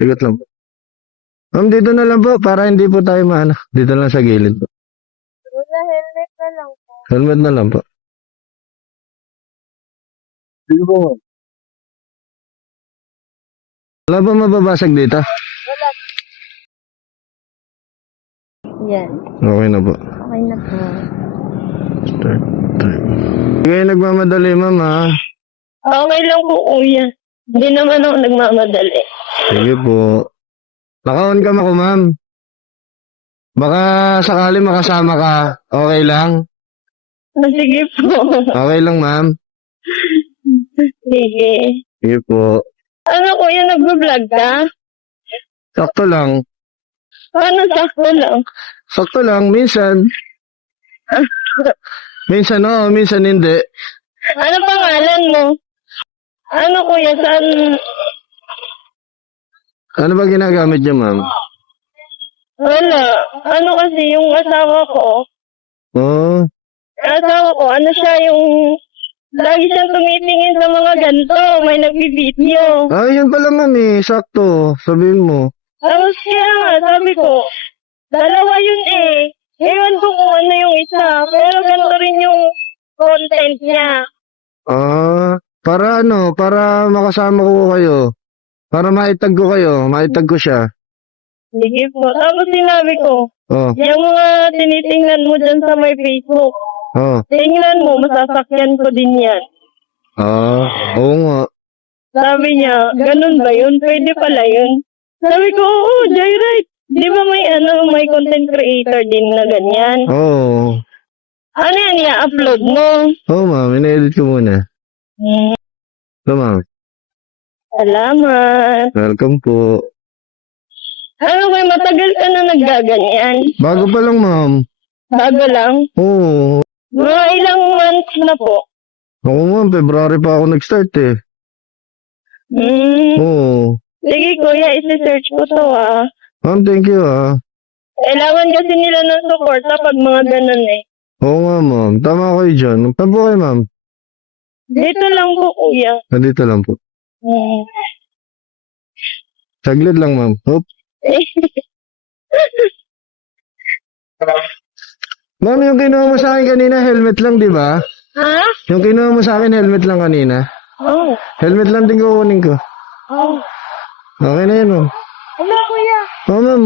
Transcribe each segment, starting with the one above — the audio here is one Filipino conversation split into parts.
Ikot lang po. Ma'am, dito na lang po para hindi po tayo maano. Dito lang sa gilid po. Wala, helmet na lang po. Helmet na lang po. Sige po, ma'am. Wala ba mababasag dito? Wala. Yan. Okay na po. Okay na po. Start time. Sige, nagmamadali, ma'am, ha? Okay lang po, kuya. Hindi naman ako nagmamadali. Sige po. Naka-on cam ako, ma'am. Baka sakali makasama ka. Okay lang? Sige po. Okay lang, ma'am. Sige. Sige po. Ano, kuya, nag-vlog ka? Sakto lang. Paano sakto lang? Sakto lang, minsan. Minsan oo, minsan hindi. Ano pangalan mo? Ano, kuya, saan? Ano ba ginagamit niyo, ma'am? Wala. Ano kasi, yung asawa ko, Oo. ano siya, yung lagi siyang tumitingin sa mga ganito, may nagbibideo. Ah, yun pala, ma'am, eh. Sakto. Sabihin mo. Tapos kaya nga, sabi ko, dalawa yun eh. Ewan ko kung ano yung isa, pero ganito rin yung content niya. Ah, para ano, para makasama ko kayo. Para maitag ko kayo, maitag ko siya. Sige po. Tapos sinabi ko, Oh, yung mga tinitingnan mo dyan sa may Facebook, oh. tingnan mo, masasakyan ko din yan. Ah, oo nga. Sabi niya, ganun ba yun? Pwede pala yun. Sabi ko, oo, Joyride. Di ba may content creator din na ganyan? Oo. Ano yan, i-upload mo? Oo, ma'am, ina-edit ko muna. Hmm, So, ma'am, salamat. welcome po. Ano ba, matagal ka na naggaganyan? Bago pa lang, ma'am. Bago lang? Oo. Mga ilang months na po? Ako, ma'am, February pa ako nag-start eh. Hmm. Oo. Sige kuya, isi-search ko to ah. Ma'am, thank you ah. Kailangan kasi nila ng support pag mga ganun eh. Oo nga, ma'am. Tama kayo dyan. Saan po kayo, ma'am? Dito lang po kuya. Nandito lang po. Hmm. Saglit lang, ma'am. Hop. Ma'am, yung kinuha mo sa akin kanina, helmet lang, di ba? Ha? Yung kinuha mo sa akin, helmet lang kanina. Oh. Helmet lang din kukunin ko. Oh. Okay na yan, ma'am. Wala kuya. Oo, ma'am.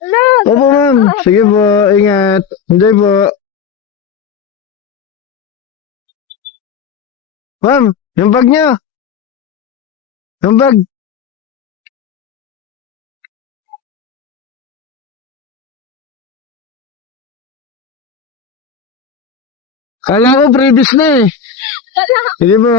Wala. Opo, ma'am. Sige po. Ingat. Enjoy po. Ma'am, yung bag niya. Yung bag. Kala ko previous na eh. Sige po.